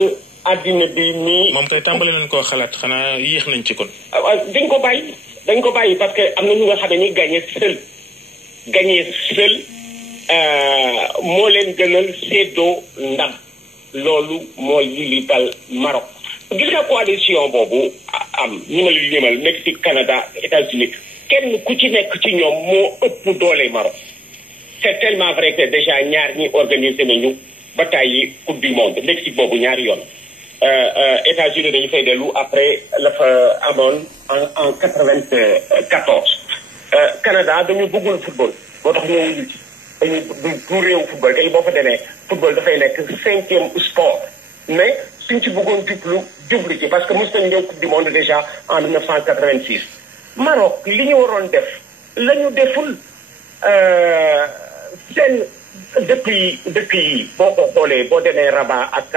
àddina bi nii. moom kay tàmbali nañ koo xalaat xanaa yéex nañ ci kon. dañ ko bàyyi parce que am na ñu nga xam ne ni gagné seul moo leen gënal séddoo ndam loolu mooy li dal Maroc. gis nga coalition boobu am ñi ma la limal Mexique Canada États-Unis kenn ku ci nekk ci ñoom moo ëpp doole Maroc. c'est tellement vrai que déjà ñaar ñi organisé nañu bataille yi coupe du monde Mexique boobu ñaari yoon. États-Unis dañu fay dellu après la fa amoon en 94. Canada dañu bëggul football boo tax ñoo wuyu ci dañu du réew football tey boo fa demee football dafay nekk 5e sport mais suñ ci bëggoon jublu ci parce que mos nañ ñëw coupe du monde déjà en 1986. Maroc li ñu waroon def la ñu deful seen dëkk yi boo ko xoolee boo demee Rabat ak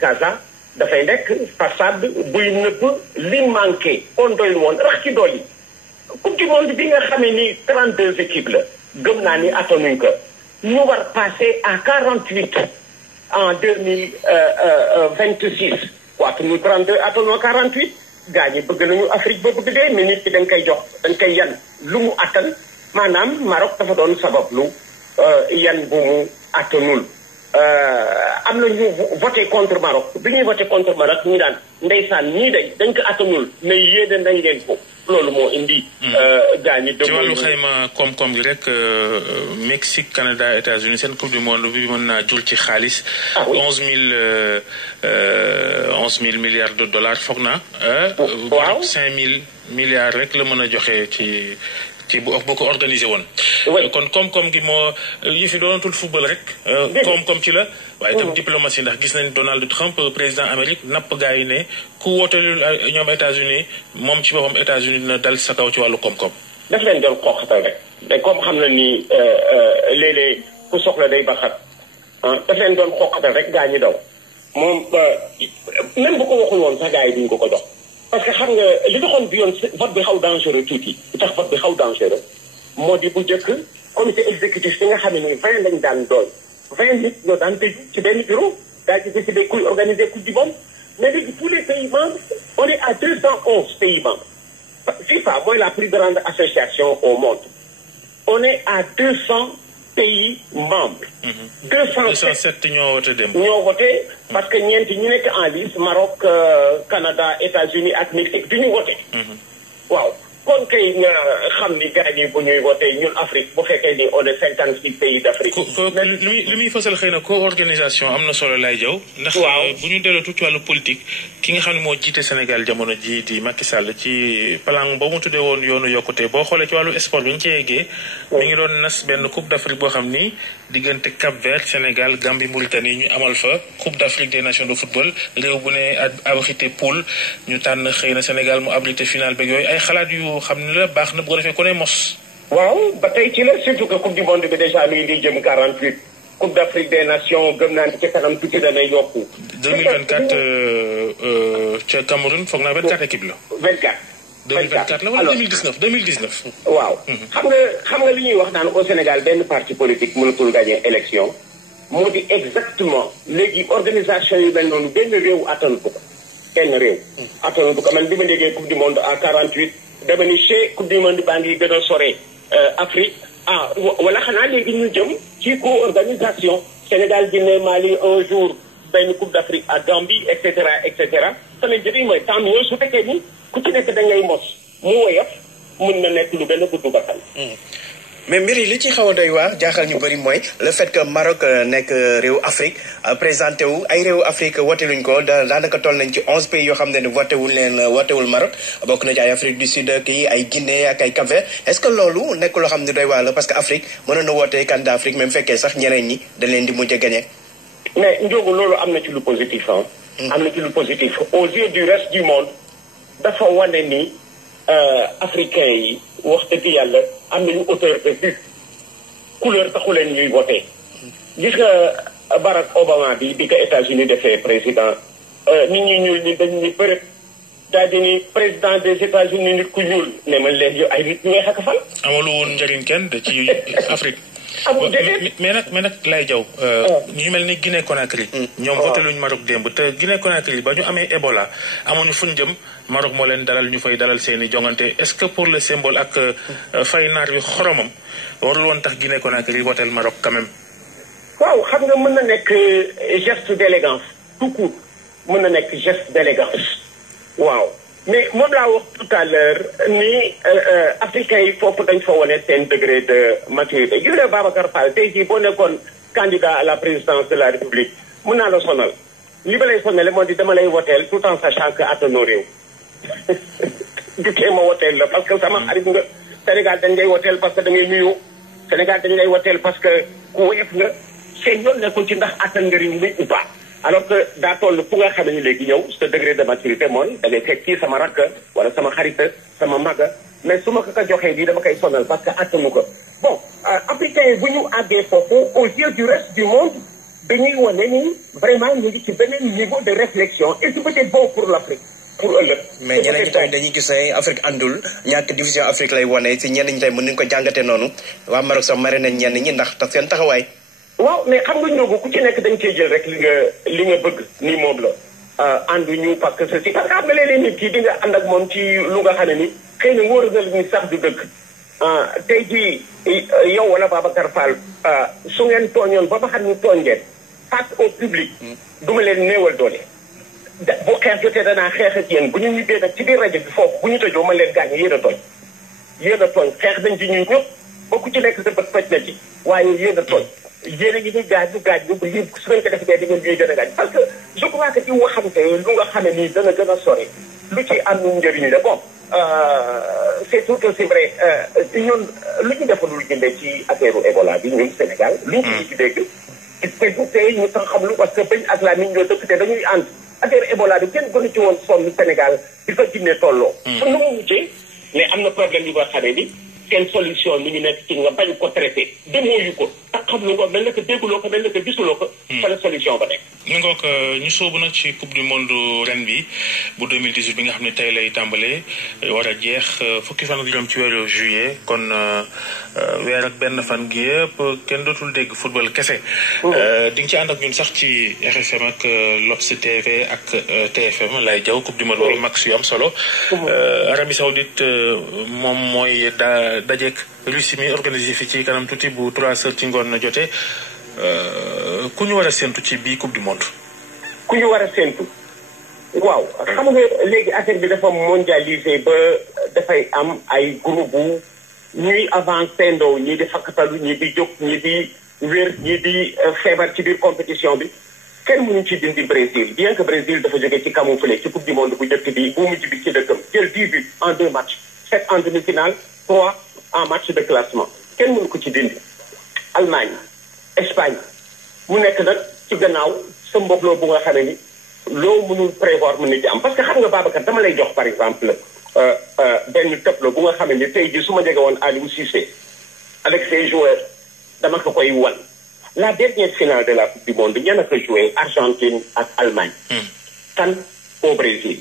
Casa dafay nekk façade buy nëbb li manqué kon doyul woon rax ci dolli coupe du monde bi nga xamee ni 32 équipes la gëm naa ni attanuñ ko ñu war passer à 48 en 2026 waatuñu 32 attanoo 48 gaa ñi bëgg nañu Afrique ba bëgg dee mais nit ki dañ koy jox dañ koy yan lu mu attan maanaam Maroc dafa doon sabablu yan bu mu attanul am na ñu voté contre Maroc bi ñuy voté contre Maroc ñu daan ndeysaan ñii dañ ko attanul mais yéene nañ leen ko loolu moo indi. gaañi ci wàllu xayma koom-koom gi rek Mexique Canada États-Unis seen coupe du monde bi mën naa jur ci xaalis. 11 000 milliards de dollars foog naa. waaw 5 000 milliards rek la mën a joxe ci bu ko organisé woon. kon koom-koom gi moo yi fi doonatul football rek. koom-koom ci la. waaye itam diplomatie ndax gis nañ Donald Trump président Amérique napp gaa yi ne ku wooteelul ñoom États-Unis moom ci boppam États-Unis dina dal sa kaw ci wàllu koom-koom. daf leen doon xooxatal rek. mais comme xam na ni léeg-léeg ku soxla day baxat daf leen doon xooxatal rek gaa ñi daw moom même bu ko waxul woon sax gaa yi duñ ko jox. parce que xam nga li taxoon bi yoon vote bi xaw dangereux tuuti li tax vote bi xaw dangereux moo di bu njëkk comité exécutif bi nga xam ne ni 20 lañ daan doon 20 nit ñoo daan tëju ci benn bureau daal di décider kuy organiser coupe du monde mais léegi tous les pays membres on est à 211 pays membres. FIFA mooy la plus grande association au monde on est à 200 pays membres. 207 ñoo wote dem. ñoo wote parce que ñeenti ñu nekk en lice Maroc Canada États-Unis ak Mexique du ñu wote. waaw kon kay nga xam ni gars yi bu ñuy wote ñun Afrique bu fekkee ni on est 56 pays d'Afrique. li muy fësal xëy na co-organisation am na solo lay jaw ndax bu ñu delloo ci wàllu politique ki nga xam ne moo jiite Sénégal jamono ji di Macky Sall ci plan ba mu tuddee woon yoonu yokkute boo xoolee ci wàllu sport bi ñu ci yeggee. mi ngi doon nas benn coupe d'Afrique boo xam ni diggante Cap-Vert Sénégal Gambie Mauritanie ñu amal fa coupe d'Afrique des nations de football réew bu ne abrité poule ñu tànn xëy na Sénégal mu abrité final beeg yooyu ay xalaat yu xam ne la baax na bu ko defee ku ne mos. waaw ba tey ci la surtout que coupe du monde bi déjà mi ngi di jëm 48 coupe d'Afrique des nations gëm naa ni ci kanam tuuti danay yokku. 2024 ca Cameroun foog naa 24 équipes la. 24. 2024 la wala 2019. waaw xam nga li ñuy wax naan au Sénégal benn parti politique mënatul gagner élection moo di exactement léegi organisation yu mel noonu benn réew attanu ko kenn réew. attanu ko man bi ma déggee coupe du monde à 48 dama ni chez coupe du monde baa ngi gën a sore Afrique wala xanaa léegi ñu jëm ci co-organisation Sénégal Guinée Mali un jour benn coupe d'Afrique à Gambie et cetera sama njëriñ mooy tant mieux su fekkee ni ku ci nekk da ngay mos mu woyof mën na nekk lu gën a gudd bakkan. mais mbir yi li ci xaw a doy waar jaaxal ñu bëri mooy le fait que Maroc nekk réew Afrique présenté wu ay réew Afrique wote luñ ko daanaka toll nañ ci 11 pays yoo xam ne wotewul Maroc bokk na ci ay Afrique du Sud kii ay Guinée ak ay Cap-Vert est-ce que loolu nekk loo xam ne doy waar la parce que Afrique mënoon na wootee candidat Afrique même fekkee sax ñeneen ñi dañ leen di mujj a gagné. mais Ndiogou loolu am na ci lu positif am na ci lu positif aux yeux du reste du monde dafa wane ni africains yi wax dëgg yàlla am nañu hauteur de vue couleur taxu leen ñuy voté gis nga Barack Obama bi ko États-Unis defee président nit ñi ñuul ñi dañ ñu bëri daal di ni président des États-Unis nit ku ñuul ne man leen yow ay nit ñu ngay xakk fan. amalu woon njëriñ kenn de ci Afrique. amul déedéet. mais nag Laye Diaw. ñu mel ni Guinée Conakry. ñoom voté luñ Maroc démb te Guinée Conakry ba ñu amee Ebola amuñu fuñ jëm Maroc moo leen dalal ñu fay dalal seeni jongante est-ce que pour le symbole ak fay naar yu xoromam warul woon tax Guinée Conakry voté Maroc quand même. waaw xam nga mën na nekk geste d'élégance tout court mën na nekk geste d'élégance waaw mais moom laa wax tout à l'heure ni africains yi foofu dañ fa wane seen degré de maturité gis nga Babacar Fall tey jii boo nekkoon candidat à la présidence de la République mën naa la sonal li ba lay sonale moo di dama lay woteel tout en sachant que attanoo réew du tee ma woteel la parce que sama xarit nga Sénégal dañ lay woteel parce que da ngay nuyoo Sénégal dañ lay woteel parce que ku woyof nga seen yoon nekkul ci ndax attan nga réew mi ou pas alors que daa toll fu nga xam ne léegi yow ce degré de maturité mooy da ngay fekk kii sama rakk wala sama xarita sama maga mais su ma ko joxee bii dama koy sonal parce que attanu ko bon africains yi bu ñu àggee foofu aux yeux du reste du monde dañuy wane ni vraiment ñu ngi ci beneen niveau de réflexion et c'est peut-être bon pour l'Afrique pour ëllëg. mais ñeneen ñi tamit dañuy gis ne Afrique àndul ñàkk division Afrique lay wane si ñenn ñi tamit mën nañu ko jàngatee noonu waa Maroc sax mare nañ ñenn ñi ndax seen taxawaay. waaw mais xam nga ñoogu ku ci nekk dañ cee jël rek li nga bëgg ni moom la àndu ñu parce que ceci parce que xam nga léeg-léeg nit kii di nga ànd ak moom ci lu nga xam ne ni xëy na wóor na ni sax du dëgg tey jii yow wala Babacar Fall su ngeen tooñoon ba xam ni tooñ ngeen face au public du ma leen néewal doole bu xeex jotee danaa xeex ak yéen bu ñu ñibbee nag ci biir rajo bi foofu bu ñu tëjoo ma leen gaañ yéen a tooñ xeex nañ ci ñun ñëpp ba ku ci nekk sa bët faj na ci waaye yéen a tooñ yéen a ngi ni gaañ bu lii su ngeen ko defee di ngeen ñuy gën a gaañ parce que je crois que ci waxante lu nga xam ne nii dana gën a sori lu ci am njëriñ la bon c'est tout aussi vrai ñun lu ñu defalul jëndee ci affaire Ebola bi ñun Sénégal luñ ci dégg te bu tey ñu sax xam lu parce que bañ ak la miñ ñoo dëkk te dañuy ànd affaire Ebola bi kenn gënu ci woon sonn Sénégal di fa jinne tolloo fu nu mu wuccee mais am na problème yu nga xamee ni seen solution mi ngi nekk ci nga bañ ko traité demooyu ko tax xam lu ko mel na ko dégguloo ko mel na ko gisuloo ko fa la solution ba nekk ñu ngoog ñu soobu nag ci coupe du monde ren bi bu 2018 bi nga xam ne tey lay tàmbalee war a jeex fukki fan ak juróom ci weeru juillet kon weer ak benn fan gi yëpp kenn dootul dégg football kese di nga ci ànd ak ñun sax ci RFM ak L'Obs TV ak TFM Laye Diaw coupe du monde wala max yu am solo Arabie Saoudite moom mooy dajeek Russie mi organisé fi ci kanam tuuti bu 3 heures ci ngoon na jotee ku ñu war a séntu ci bii coupe du monde. ku ñu war a séntu waaw xam nga léegi affaire bi dafa mondialisé ba dafay am ay groupe ñuy avancé ndaw ñii di fakkatalu ñii di jóg ñii di wér ñii di feebar ci biir compétition bi kenn mënu ci dindi Brésil bien que Brésil dafa jógee ci camouflé ci coupe du monde bu njëkk bi bu mujj bi ci dëkkam jël 10 buts en 2 matchs 7 en demi-finale 3 en match de classement kenn mënu ko ci dindi. Allemagne Espagne mu nekk nag ci gannaaw sa mbokloo bu nga xamee ni loo mënul prévoir mën na ci am parce que xam nga Babacar dama lay jox par exemple benn tableau bu nga xamee ni tey jii su ma jege woon Aliou Cissé avec ses joueurs dama ko koy wan la dernière finale de la coupe du monde ñan a ko joué Argentine ak Allemagne kan au Brésil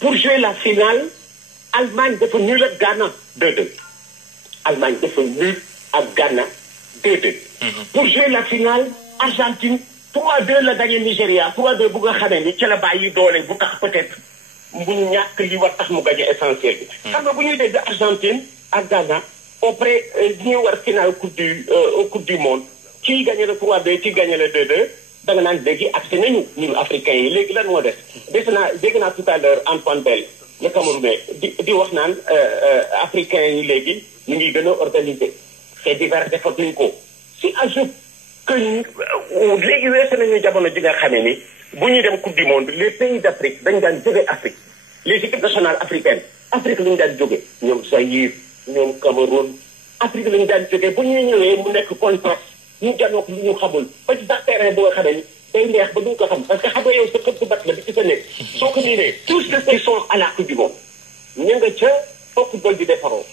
pour jouer la finale Allemagne dafa nul ak Ghana 2-2 Allemagne dafa nul ak Ghana 2-2 pour jouer la finale Argentine 3-2 la gagné Nigeria 3-2 bu nga xamee ni ci la bàyyi doole bu tax peut-être mu ñàkk li war tax mu gagné essentiel bi xam nga bu ñuy dégg Argentine ak Ghana auprès ñuy war finale coupe du monde kii gagné le 3-2 kii gagné le 2-2 da nga naan léegi accès nañu ñun africains yi léegi lan moo def dégg naa tout à l'heure Antoine Bell le Camerounais di wax naan africains yi léegi ñu ngi gën a organiser c'est divers defatuñ ko si ajoute que léegi weesu nañu jamono ji nga xamee ni bu ñuy dem coupe du monde les pays d'Afrique dañ daan jóge Afrique les équipes nationales africaines Afrique lañu daan jóge ñoom Zaïre ñoom Cameroun Afrique lañu daan jóge bu ñuy ñëwee mu nekk contraste ñu janook lu ñu xamul ba ci sax terrain bu nga xamee ni day neex ba duñ ko xam parce que xam nga yow sa xëpp su bat la bi ci sa nekk soo ko niinee tous ceux qui sont à la coupe du monde ña nga ca fa football bi defaroo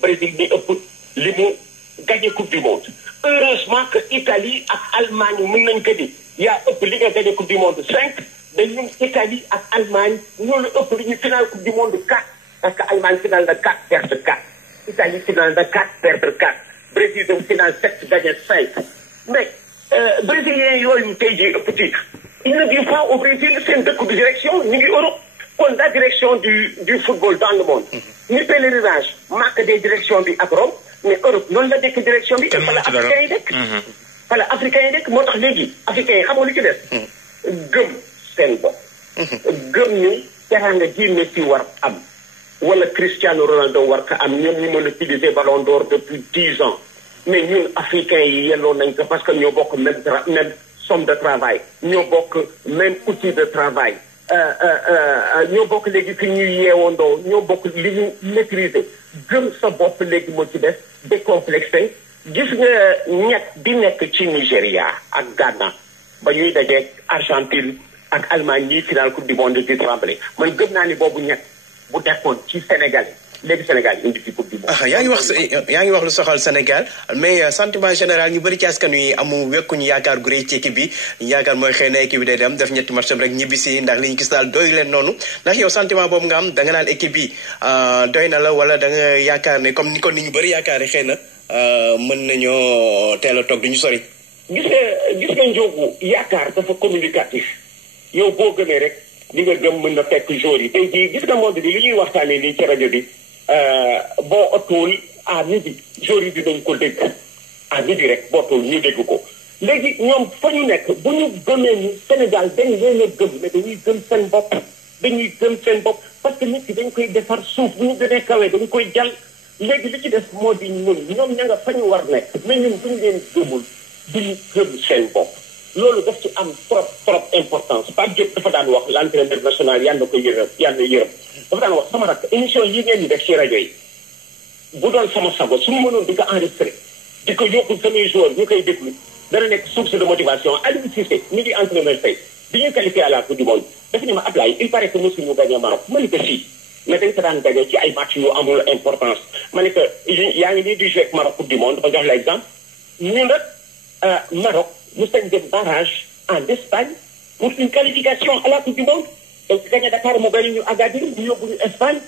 Brésil bi ëpp li mu gagné coupe du monde heureusement que Italie ak Allemagne mën nañ ko di yaa ëpp li nga gagné coupe du monde 5 dañ ñun Italie ak Allemagne ñoo la ëpp li ñu final coupe du monde 4 parce que Allemagne final na 4 perdre 4 Italie final na 4 perdre 4 Brésil dem final 7 gagné 5 mais brésiliens yooyu tey jii ëpp titre ils ne vivent pas au Brésil seen dëkk du direction ñu ngi Europe kon la direction du football dans le monde ni pèlerinage marque des directions bi ak Rome mais Europe noonu la nekk direction bi fa la africains yi nekk fa la africains yi nekk moo tax léegi africains yi xamoo lu ci des gëm seen bopp gëm ni teraanga ji Messi war am wala Cristiano Ronaldo war ko am ñoom ñu mën a utiliser ballon d'or depuis 10 ans mais ñun africains yi yelloo nañ ko parce que ñoo bokk même somme de travail ñoo bokk même outil de travail ñoo bokk léegi fi ñuy yeewandoo ñoo bokk li ñu maîtriser gëm sa bopp léegi moo ci def décomplexé gis nga ñett bi nekk ci Nigéria ak Ghana ba ñuy dajeeg Argentine ak Allemagne ñi final coupe du monde di tremblé man gëm naa ni boobu ñett bu nekkoon ci Sénégal léegi Sénégal indi ci coupe du monde. yaa ngi wax lu soxal Sénégal mais sentiment général ñu bëri ci askan wi amu wekkuñu yaakaar gu rëy ci équipe bi yaakaar mooy xëy na équipe bi day dem def ñetti match rek ñibbisi ndax li ñu gis daal doy leen noonu ndax yow sentiment boobu nga am da nga naan équipe bi doy na la wala da nga yaakaar ne comme ni ko nit ñu bëri yaakaar xëy na mën nañoo teel a toog du ñu sori. gis nga Ndiogou yaakaar dafa communicatif yow boo gëmee rek li nga gëm mën na fekk jour yi tey jii gis nga monde bi li ñuy waxtaanee nii ci rajo bi boo otuwul à midi jour yi dinañ ko dégg à midi rek boo otuwul ñu dégg ko léegi ñoom fa ñu nekk bu ñu gëmee ni Sénégal dañ leen a gëm mais dañuy gëm seen bopp parce que nit ki dañ koy defar suuf bu ñu gënee kawee dañ koy jàll léegi li ci def moo di ñoom ña nga fa ñu war nekk mais ñun bu ñu leen gëmul duñu gëm seen bopp loolu daf ci am trop importance Pape Diop dafa daan wax l'entraîneur national yàlla ko yërëm dafa daan wax sama rakk émission yi ngeen di def ci rajo yi bu doon sama sago su ma mënoon di ko enregistré di ko yóbbul samay joueurs ñu koy déglu dana nekk source de motivation Aliou Cissé mi ngi entraîneur tey bi ñu qualifié à la coupe du monde dafa ne ma Ablaye il paraît que mosuñu gagné Maroc ma ne ko si mais dañ ko daan gagné ci ay match yu amul importance ma ne que yaa ngi nii di joué ak Maroc coupe du monde ba jox la exemple ñu nag Maroc nous sommes des barrages en Espagne pour une qualification à la coupe du monde donc gagné Dakar mu gagné ñu Agadir ñu yóbbu ñu Espagne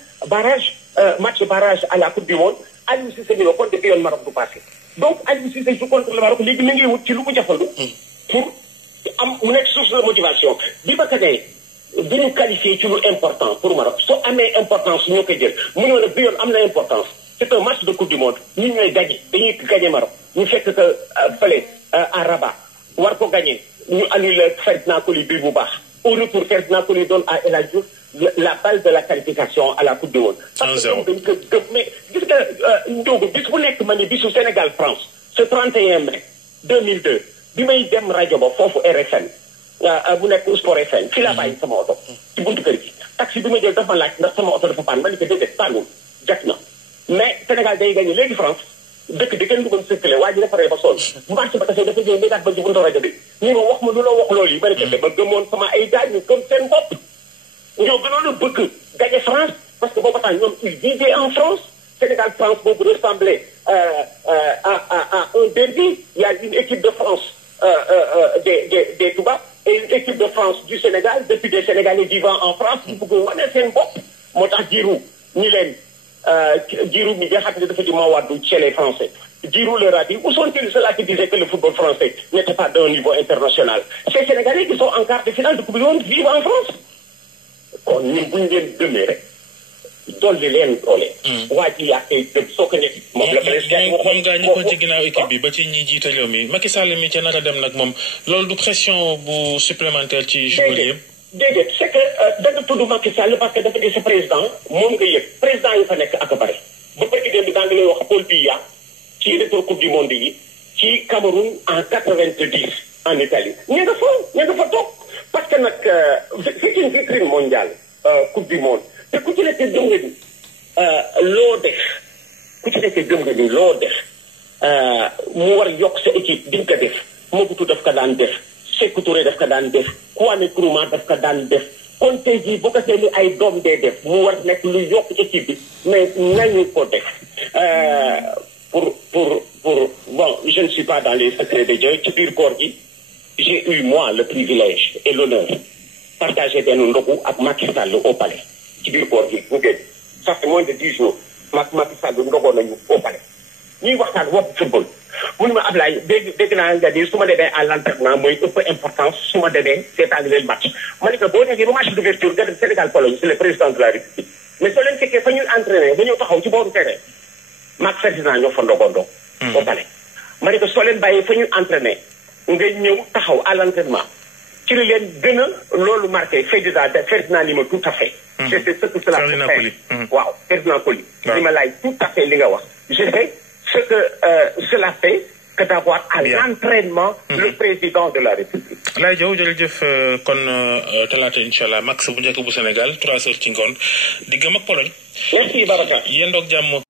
match barrage à la coupe du monde Aliou Cissé ñu ne kon depuis yoon Maroc du passé donc Aliou Cissé su contre le Maroc léegi mi ngi wut ci lu mu jafandu pour am mu nekk source de motivation bi ba ka ne du ñu qualifié ci lu important pour Maroc soo amee importance ñoo koy jël mu ñëw nag bi yoon am na importance c'est un match de coupe du monde ñun ñooy gagné dañuy gagné Maroc ñu fekk que fële à Rabat war ko gagné ñu annulé Ferdinand Coly bi bu baax au retour Ferdinand Coly donne à El Hadji Diouf la balle de la qualification à la coupe du monde parce que dañ ko gëm mais gis nga Ndiogu bis bu nekk ma ni bisu Sénégal France ce 31 mai 2002 bi may dem rajo ba foofu RFM bu nekk Sport FM fii laa bàyyi sama oto ci buntu kër gi taxi bi ma jël dafa laaj ndax sama oto dafa paan ma ni ko déedéet paanul jot na mais Sénégal day gagné léegi France dëkk di kenn du mën circulé waa ji defaree ba sol marché ba tase dafa jël médaat ba ci buntu rajo bi ñu ma wax ma lu la wax loolu yi ma ne ko ba gëmoon sama ay gars ñu gëm seen bopp ñoo gënoon a bëgg gagné France parce que booba temps ñoom ils vivaient en France Sénégal France boobu ressemblait à un derby il y a une équipe de France des Touba et une équipe de France du Sénégal depuis des Sénégalais vivant en France ñu bëgg wane seen bopp moo tax jiiru ñi leen Giroud mi nga xam ne dafa di Mawadou chez les Français Giroud leur a dit où sont-ils ceux-là qui disaient que le football français n'était pas d'un niveau international ces Sénégalais qui sont en quart de finale de coupe du monde vivent en France kon ñun bu ñu leen gëmee rek dolli leen doole. waa ji yaa koy dëgg soo ko nekk. moom la moom ngaa ñi ko ci ginnaaw équipe bi ba ci ñi jiite réew mi Macky Sall mi ca naka dem nag moom loolu du pression bu supplémentaire ci joueurs yi. déedéet c'est que da nga tudd Macky Sall parce que dafa di sa président moom nga yëg président yi fa nekk ak bare ba président bi daa ngi lay wax Paul Biya ci retour coupe du monde yi ci Cameroun en 90 en Italie ña nga fa toog parce que nag c'est une vitrine mondiale coupe du monde te ku ci nekk gëm nga ni loo def ku ci nekk gëm nga ni loo def mu war yokk sa équipe di nga ko def Mobutu daf ko daan def Sékou Touré daf ko daan def Kwame Nkrumah daf ko daan def kon tey jii bu ko seeni ay doom dee def mu war nekk lu yokk équipe bi mais nañu ko def pour bon je ne suis pas dans les secrets de Dieu ci biir koor gi j'ai eu moi le privilège et l'honneur partagé benn ndogu ak Macky Sall au palais ci biir koor gi bu génn ça fait moins de 10 jours Macky Sall ndogoo nañu au palais ñuy waxtaan wopp football mu ne ma Ablaye dégg naa nga ni su ma demee à l'entraînement mooy ëpp importance su ma demee seetaan leen match ma ne ko boo déggee ba match d'ouverture nga dem Sénégal Pologne c'est le président de la République mais soo leen fekkee fa ñuy entraîné ba ñëw taxaw ci booru terrain maag Ferdinand ñoo fa ndogondoo ba pare ma ne ko soo leen bàyyee fa ñuy entraîné nga ñëw taxaw à l'entraînement ci li leen gën a loolu marqué Ferdinand ni ma tout à fait c'est ce que cela peut faire waaw Ferdinand Coly li ma laaj tout à fait li nga wax je sais ce que cela fait que d'avoir à l'entraînement le président de la République. Laye Diaw jërëjëf kon talaata incha allah max bu njëkk bu Sénégal 3 heures ci ngoon diggam ak Pologne. Merci Babacar. yéen doog jàmm.